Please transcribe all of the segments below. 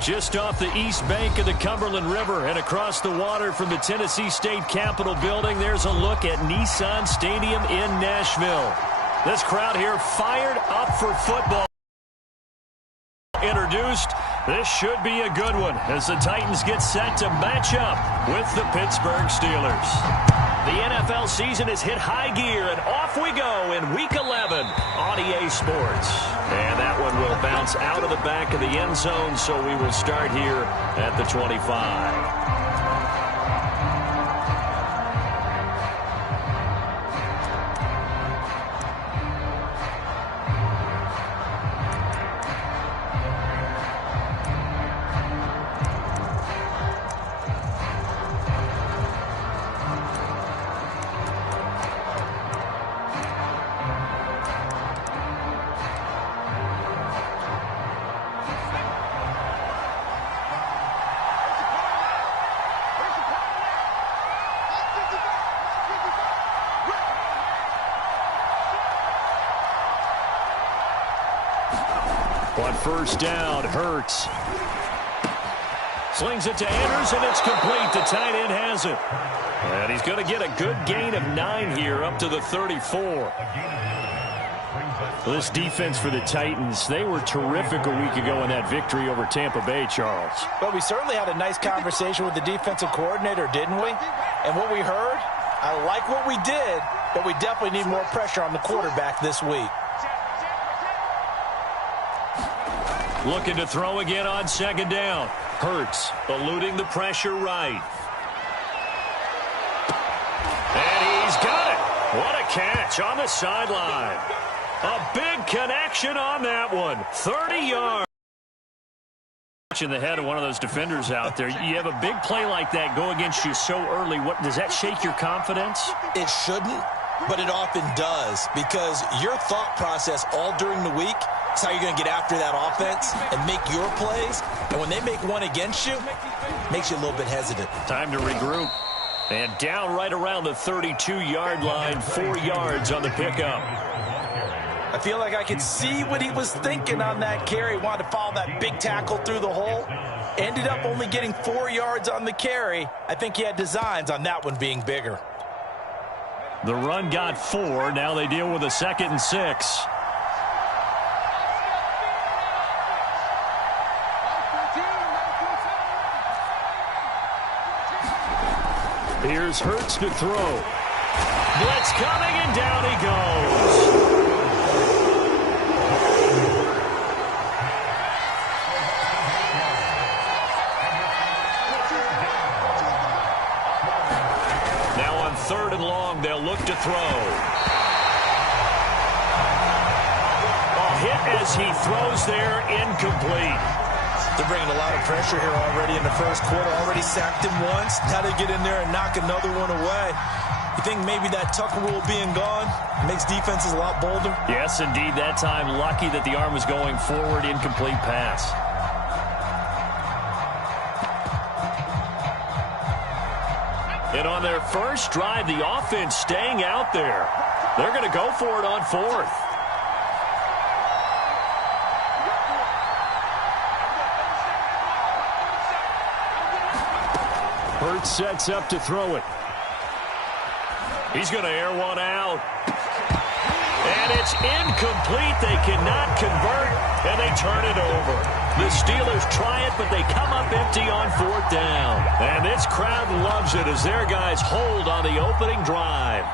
Just off the east bank of the Cumberland River and across the water from the Tennessee State Capitol building, there's a look at Nissan Stadium in Nashville. This crowd here fired up for football. Introduced, this should be a good one as the Titans get set to match up with the Pittsburgh Steelers. The NFL season has hit high gear, and off we go in Week 11 on EA Sports. And that one will bounce out of the back of the end zone, so we will start here at the 25. On first down, Hurts slings it to Andrews, and it's complete. The tight end has it. And he's going to get a good gain of 9 here up to the 34. Well, this defense for the Titans, they were terrific a week ago in that victory over Tampa Bay, Charles. Well, we certainly had a nice conversation with the defensive coordinator, didn't we? And what we heard, I like what we did, but we definitely need more pressure on the quarterback this week. Looking to throw again on second down. Hurts eluding the pressure right. And he's got it. What a catch on the sideline. A big connection on that one. 30 yards. In the head of one of those defenders out there. You have a big play like that go against you so early. What does that shake your confidence? It shouldn't, but it often does, because your thought process all during the week is how you're going to get after that offense and make your plays. And when they make one against you, it makes you a little bit hesitant. Time to regroup. And down right around the 32-yard line, 4 yards on the pickup. I feel like I could see what he was thinking on that carry. Wanted to follow that big tackle through the hole. Ended up only getting 4 yards on the carry. I think he had designs on that one being bigger. The run got 4. Now they deal with a 2nd and 6. Here's Hurts to throw. Blitz coming, and down he goes. Now on 3rd and long, they'll look to throw. A hit as he throws there, incomplete. They're bringing a lot of pressure here already in the first quarter. Already sacked him once. Now they get in there and knock another one away. You think maybe that Tucker rule being gone makes defenses a lot bolder? Yes, indeed. That time, lucky that the arm was going forward. Incomplete pass. And on their first drive, the offense staying out there. They're going to go for it on 4th. Hurts sets up to throw it. He's going to air one out. And it's incomplete. They cannot convert, and they turn it over. The Steelers try it, but they come up empty on 4th down. And this crowd loves it as their guys hold on the opening drive.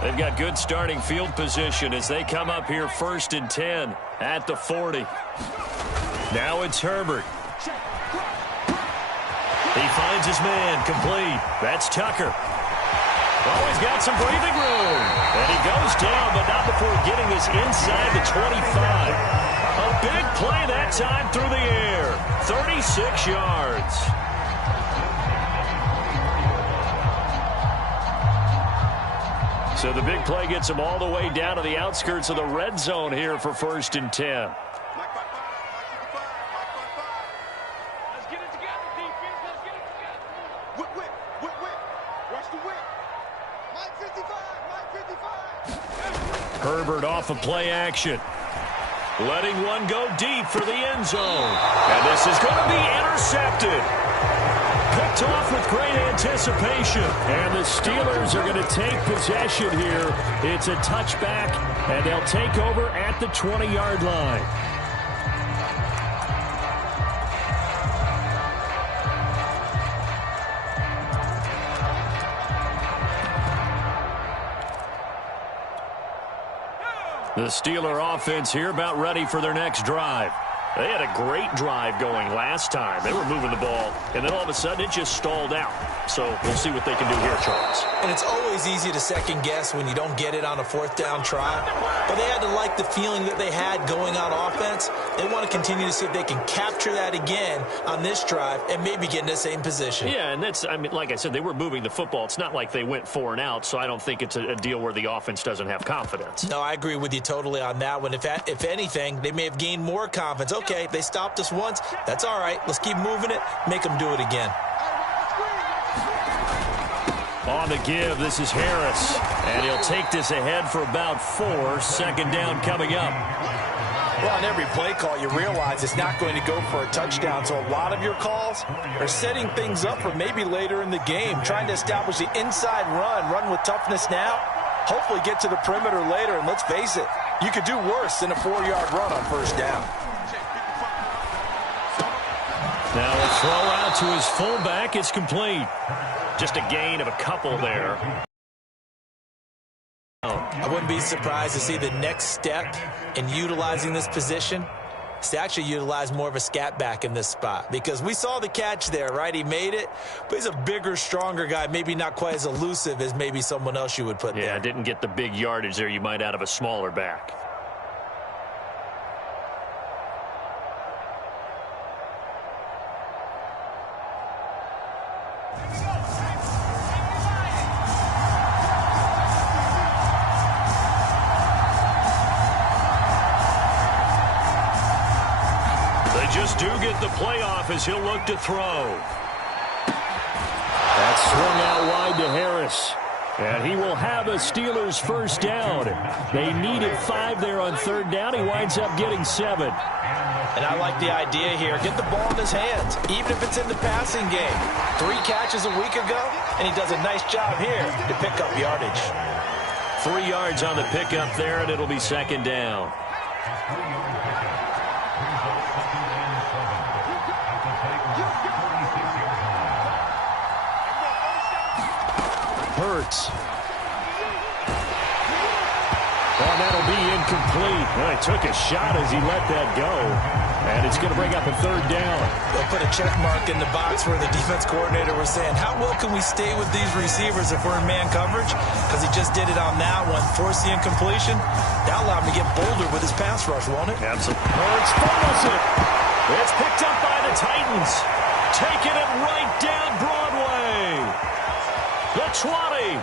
They've got good starting field position as they come up here 1st and 10 at the 40. Now it's Herbert. He finds his man, complete. That's Tucker. Oh, he's got some breathing room. And he goes down, but not before getting this inside the 25. A big play that time through the air. 36 yards. So the big play gets him all the way down to the outskirts of the red zone here for 1st and 10. Herbert off of play action. Letting one go deep for the end zone. And this is going to be intercepted. Picked off with great anticipation. And the Steelers are going to take possession here. It's a touchback, and they'll take over at the 20-yard line. The Steeler offense here about ready for their next drive. They had a great drive going last time. They were moving the ball, and then all of a sudden it just stalled out. So we'll see what they can do here, Charles. And it's always easy to second guess when you don't get it on a fourth down try. But they had to like the feeling that they had going on offense. They want to continue to see if they can capture that again on this drive and maybe get in the same position. Yeah, and that's, I mean, like I said, they were moving the football. It's not like they went 4 and out, so I don't think it's a deal where the offense doesn't have confidence. No, I agree with you totally on that one. If anything, they may have gained more confidence. Okay, they stopped us once. That's all right. Let's keep moving it. Make them do it again. On the give, this is Harris. And he'll take this ahead for about 4. Second down coming up. Well, on every play call, you realize it's not going to go for a touchdown. So a lot of your calls are setting things up for maybe later in the game, trying to establish the inside run with toughness now, hopefully get to the perimeter later. And let's face it, you could do worse than a 4-yard run on first down. Now a throw out to his fullback. It's complete. Just a gain of a couple there. I wouldn't be surprised to see the next step in utilizing this position is to actually utilize more of a scat back in this spot, because we saw the catch there, right? He made it, but he's a bigger, stronger guy, maybe not quite as elusive as maybe someone else you would put there. Yeah, didn't get the big yardage there you might out of a smaller back. Just do get the playoff as he'll look to throw. That's swung out wide to Harris. And he will have a Steelers first down. They needed 5 there on third down. He winds up getting 7. And I like the idea here. Get the ball in his hands, even if it's in the passing game. 3 catches a week ago, and he does a nice job here to pick up yardage. 3 yards on the pickup there, and it'll be second down. Hurts. Oh, that'll be incomplete. Well, he took a shot as he let that go. And it's going to bring up a third down. They'll put a check mark in the box where the defense coordinator was saying, how well can we stay with these receivers if we're in man coverage? Because he just did it on that one. Force the incompletion. That'll allow him to get bolder with his pass rush, won't it? Absolutely. Hurts fumbles it. It's picked up by the Titans. Taking it right down Broadway. The 20, 10, 5,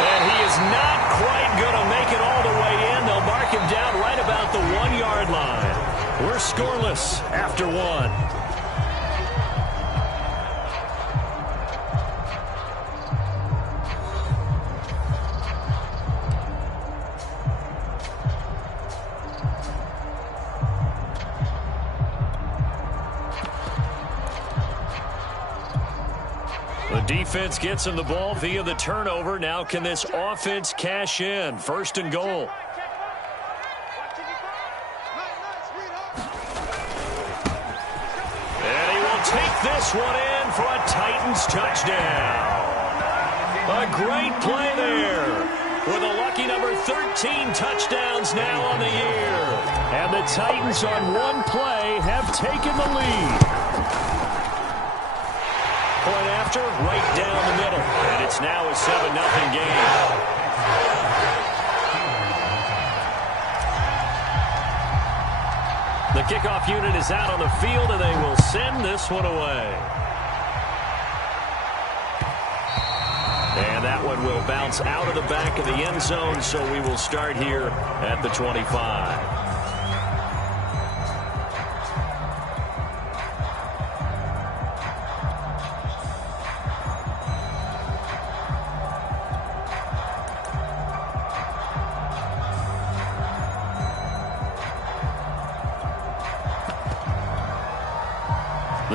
and he is not quite going to make it all the way in. They'll mark him down right about the 1-yard line. We're scoreless after 1. Defense gets him the ball via the turnover. Now can this offense cash in? First and goal. And he will take this one in for a Titans touchdown. A great play there with a lucky number 13 touchdowns now on the year. And the Titans on one play have taken the lead. Point after, right down the middle. And it's now a 7-0 game. The kickoff unit is out on the field, and they will send this one away. And that one will bounce out of the back of the end zone, so we will start here at the 25.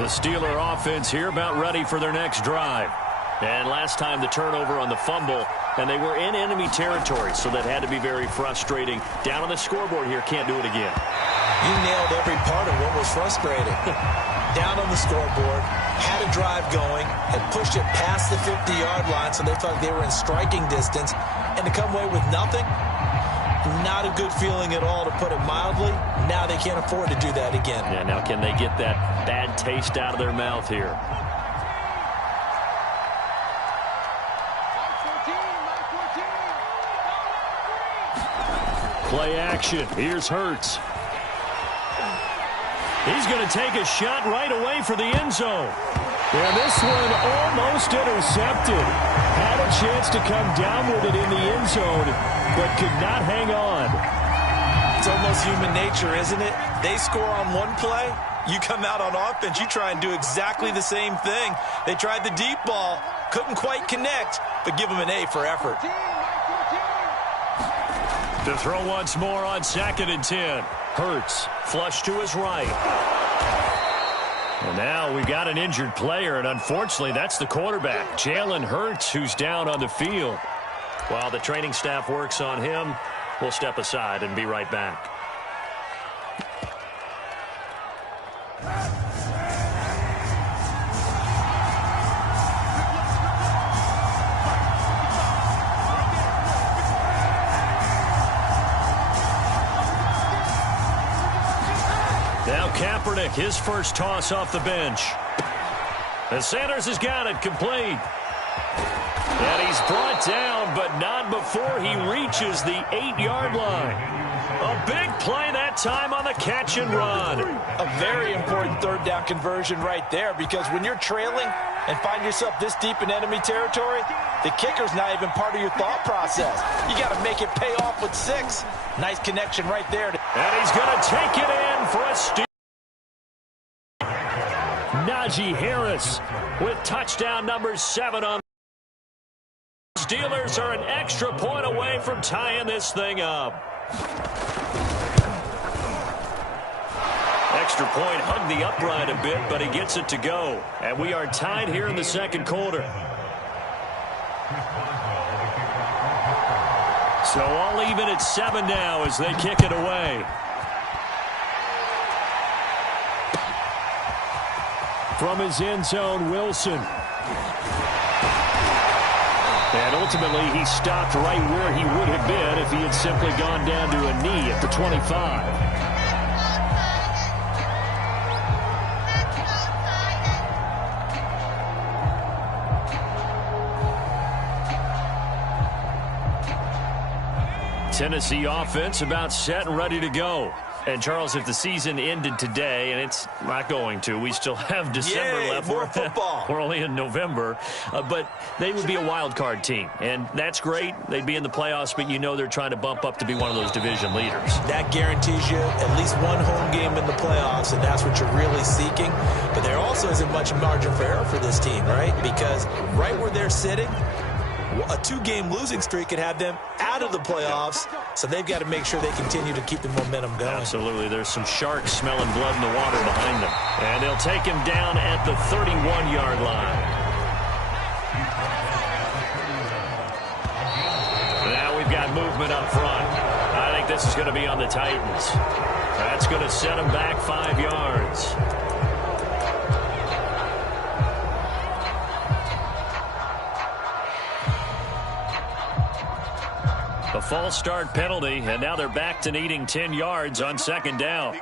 The Steeler offense here about ready for their next drive. And last time the turnover on the fumble, and they were in enemy territory, so that had to be very frustrating. Down on the scoreboard here, can't do it again. You nailed every part of what was frustrating. Down on the scoreboard, had a drive going, had pushed it past the 50-yard line, so they thought they were in striking distance, and to come away with nothing, not a good feeling at all, to put it mildly. Now they can't afford to do that again. Yeah, now can they get that bad taste out of their mouth here? Play action. Here's Hurts. He's going to take a shot right away for the end zone. Yeah, this one almost intercepted. Had a chance to come down with it in the end zone, but could not hang on. It's almost human nature, isn't it? They score on one play, you come out on offense, you try and do exactly the same thing. They tried the deep ball, couldn't quite connect, but give them an A for effort. To throw once more on 2nd and 10. Hurts, flush to his right. And now we've got an injured player, and unfortunately that's the quarterback, Jalen Hurts, who's down on the field. While the training staff works on him, we'll step aside and be right back. Now Kaepernick, his first toss off the bench. And Sanders has got it complete. And he's brought down, but not before he reaches the 8-yard line. A big play that time on the catch and run. A very important third down conversion right there, because when you're trailing and find yourself this deep in enemy territory, the kicker's not even part of your thought process. You got to make it pay off with 6. Nice connection right there. And he's going to take it in for a steal. Najee Harris with touchdown number 7 on. Steelers are an extra point away from tying this thing up. Extra point hugged the upright a bit, but he gets it to go. And we are tied here in the second quarter. So all even at 7 now as they kick it away. From his end zone, Wilson. And ultimately, he stopped right where he would have been if he had simply gone down to a knee at the 25. Tennessee offense about set and ready to go. And, Charles, if the season ended today, and it's not going to, we still have December left. More football. We're only in November. But they would be a wild card team. And that's great. They'd be in the playoffs, but you know they're trying to bump up to be one of those division leaders. That guarantees you at least one home game in the playoffs, and that's what you're really seeking. But there also isn't much margin for error for this team, right? Because right where they're sitting, a 2-game losing streak could have them out of the playoffs, so they've got to make sure they continue to keep the momentum going. Absolutely. There's some sharks smelling blood in the water behind them. And they'll take him down at the 31-yard line. Now we've got movement up front. I think this is going to be on the Titans. That's going to set them back 5 yards. A false start penalty, and now they're back to needing 10 yards on 2nd down.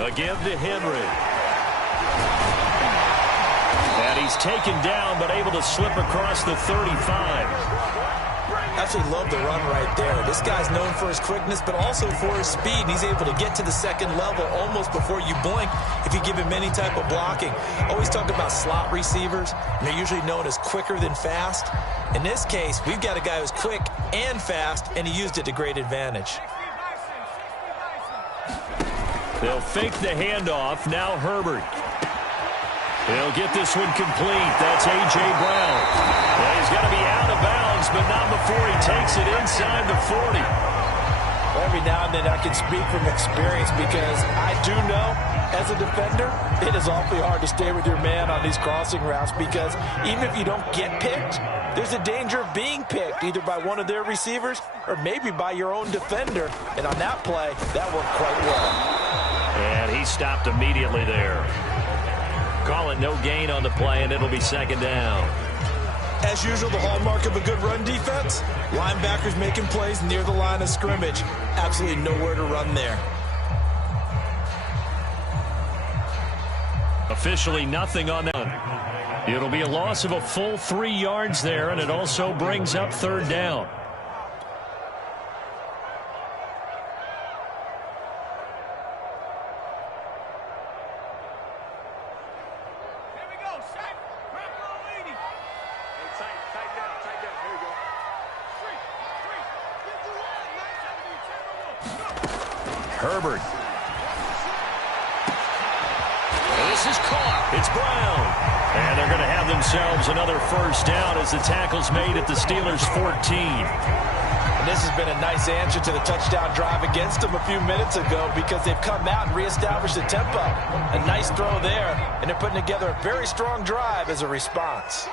A give to Henry. And he's taken down, but able to slip across the 35. Absolutely love the run right there. This guy's known for his quickness, but also for his speed. He's able to get to the second level almost before you blink if you give him any type of blocking. Always talk about slot receivers, and they're usually known as quicker than fast. In this case, we've got a guy who's quick and fast, and he used it to great advantage. They'll fake the handoff. Now Herbert. He'll get this one complete. That's A.J. Brown. Well, he's going to be out of bounds, but not before he takes it inside the 40. every now and then I can speak from experience because I do know, as a defender, it is awfully hard to stay with your man on these crossing routes because even if you don't get picked, there's a danger of being picked either by one of their receivers or maybe by your own defender. And on that play, that worked quite well. And he stopped immediately there. Call it no gain on the play, and it'll be second down. As usual, the hallmark of a good run defense, linebackers making plays near the line of scrimmage. Absolutely nowhere to run there. Officially nothing on that. It'll be a loss of a full 3 yards there, and it also brings up third down. Herbert. This is caught. It's Brown. And they're going to have themselves another first down as the tackle's made at the Steelers' 14. And this has been a nice answer to the touchdown drive against them a few minutes ago because they've come out and reestablished the tempo. A nice throw there, and they're putting together a very strong drive as a response.